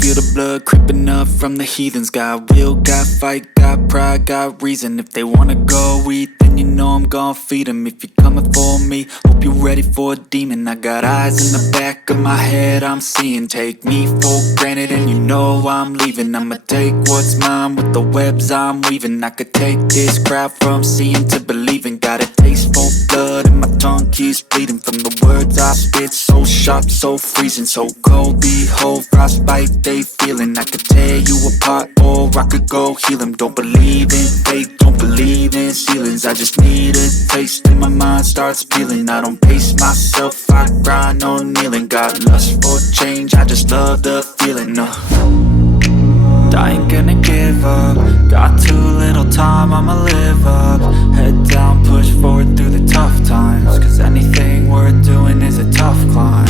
feel the blood creeping up from the heathens. Got will, got fight, got pride, got reason. If they wanna go eat, then you know I'm gon' feed them. If you're coming for me, hope you're ready for a demon. I got eyes in the back of my head, I'm seeing. Take me for granted and you know I'm leaving. I'ma take what's mine with the webs I'm weaving. I could take this crowd from seeing to believing. Got a taste for blood and my tongue keeps bleeding from the words I spit. So sharp, so freezing, so cold. Behold, frostbite they feeling. I could tear you apart or I could go heal them. Don't believe in fate, don't believe in ceilings. I just need a taste and my mind starts peeling. I don't pace myself, I grind on kneeling. Got lust for change, I just love the feeling. I ain't gonna give up. Got too little time, I'ma live up. Head down, push forward through the tough times. Cause anything worth doing is a tough climb.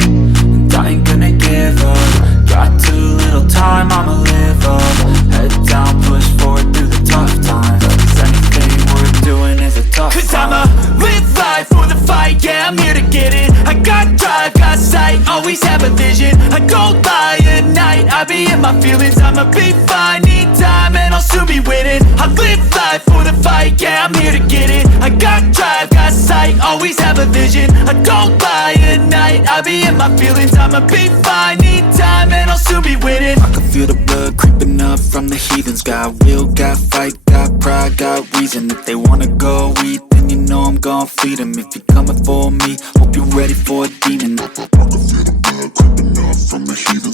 And I ain't gonna give up. Got too little time, I'ma live up. Head down, push forward through the tough times. Cause anything worth doing is a tough climb. Cause I'ma live life for the fight, yeah, I'm here to get it. I got drive, got sight, always have a vision. I don't lie at night, I be in my feelings. I'ma be fine, need time and I'll soon be winning. I live life for the fight, yeah, I'm here to get it. I got drive, got sight, always have a vision. I don't lie at night, I be in my feelings. I'ma be fine, need time and I'll soon be winning. I can feel the blood creeping up from the heathens. Got will, got fight, got pride, got reason. If they wanna go eat, then you know I'm gon' feed them. If you're coming for me, hope you're ready for a demon. I can feel the blood creeping up from the heathens.